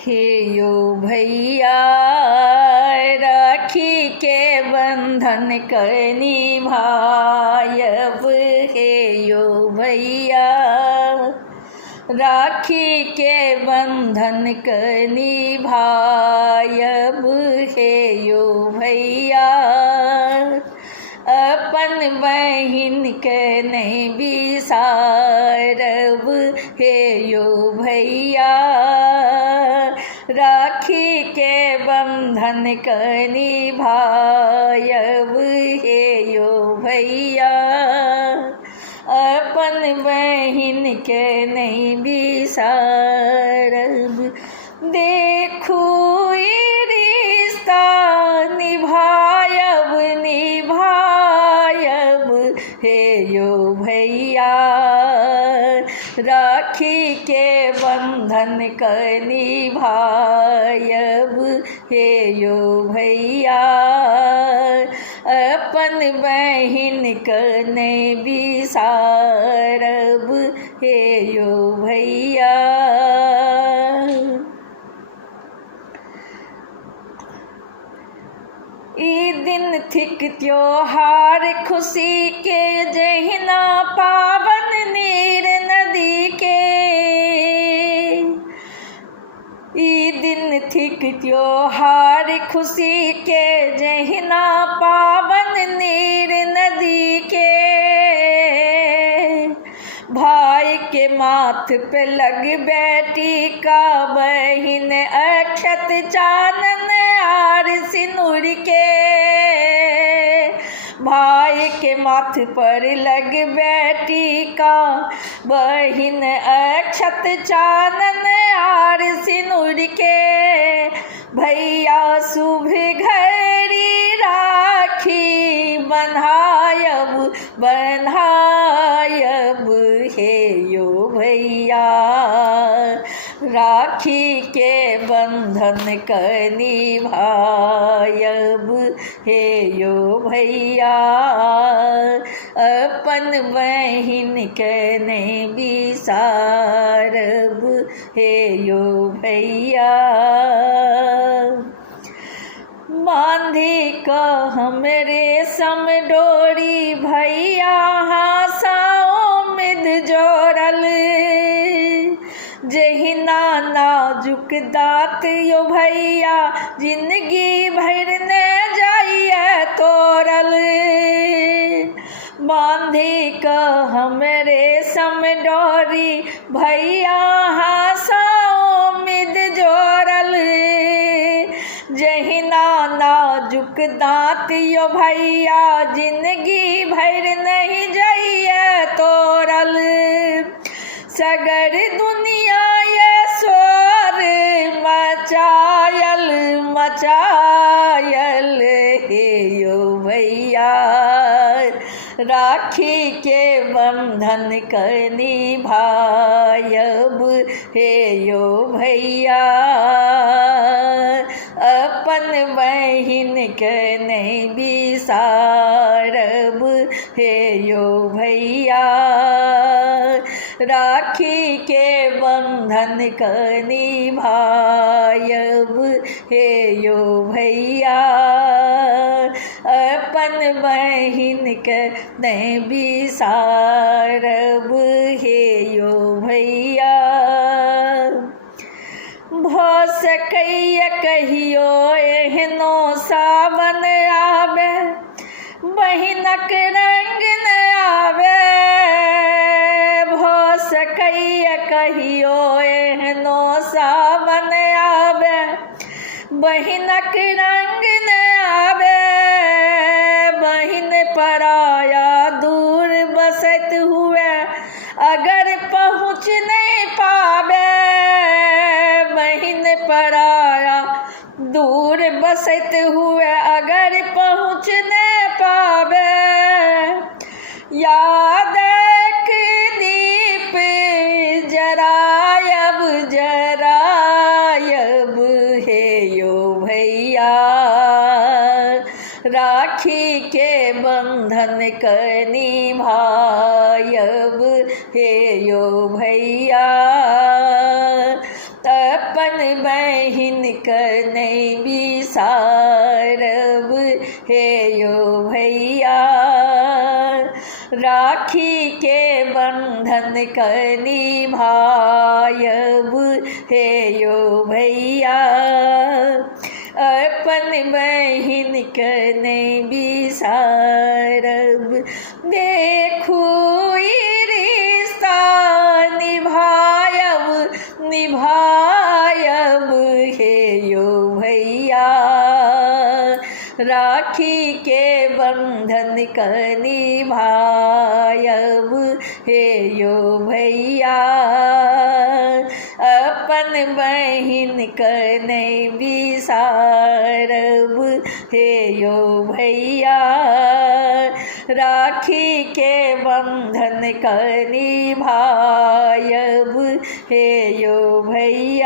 हे यो भैया राखी के बंधन कर निभायब। हे यो भैया राखी के बंधन कर निभायब। हे यो भैया अपन बहिन के नहीं बिसारब। हे यो भैया राखी के बंधन कर निभायब। हे यो भैया अपन बहिन के नहीं बिसारब। देखू ई रिश्ता निभायब निभायब। हे यो भैया राखी के बंधन कर निभायब। हे यो भैया अपन बहिन के नहीं बिसारब। हे यो भैया ई दिन थिक त्योहार खुशी के जहिना पावन नीर नदी के। ई दिन थिक त्योहार खुशी के जहिना पावन नीर नदी के। भाई के माथ पे लग बेटी का बहिन अक्षत चानन आर सिनुर के। भाई के माथ पर लग बेटी का बहिन अक्षत चानन आर सिनुर के। भैया शुभ घड़ी राखी बन्हायब बन्हायब। हे यो भैया राखी के बंधन कर निभायब। हे यो भैया अपन बहिन के नहीं बिसारब। हे यो भैया बांधी का हमरे सम डोरी भैया हासाओ मिद जोड़ल। जहिना नाजुक दात यो भैया जिंदगी भर ने जाइए तोड़ल। बांधी का हमरे सम डोरी भैया हासाओ मिद जोड़ल। जहिना नाजुक दांत यो भैया जिंदगी भर नहीं जाइए तोड़ल। सगर दुनिया ये शोर मचायल मचायल। हे यो भैया राखी के बंधन कर निभायब। हे यो भैया अपन बहिन के नहीं बिसारब। हे यो भैया राखी के बंधन कर निभायब। हे यो भैया अपन बहिन के नहीं बिसारब। हे यो भैया भ सकैया कहियो एहनो सावन आवे बहिनक रंग न आवे। भ सकैया कहियो एहनो सावन आवे बहिनक रंग न आवे। बहिन पराया दूर बसत हुए अगर पहुँच नहीं पावे। बहिन पराया दूर बसत हुए अगर पहुँच नहीं पावे। याद एक दीप जरायब जरायब। हे यो भैया राखी के बंधन कर निभायब। हे यो भैया अपन राखी के बंधन कर निभायब हे यो भैया, अपन बहिन कने बिसारब, देखू ई रिश्ता निभायब निभायब हे यो भैया, राखी के बंधन कर निभायब हे यो भैया, अपन बहिन कने बिसारब हे यो भैया, राखी के बंधन कर निभायब हे यो भैया।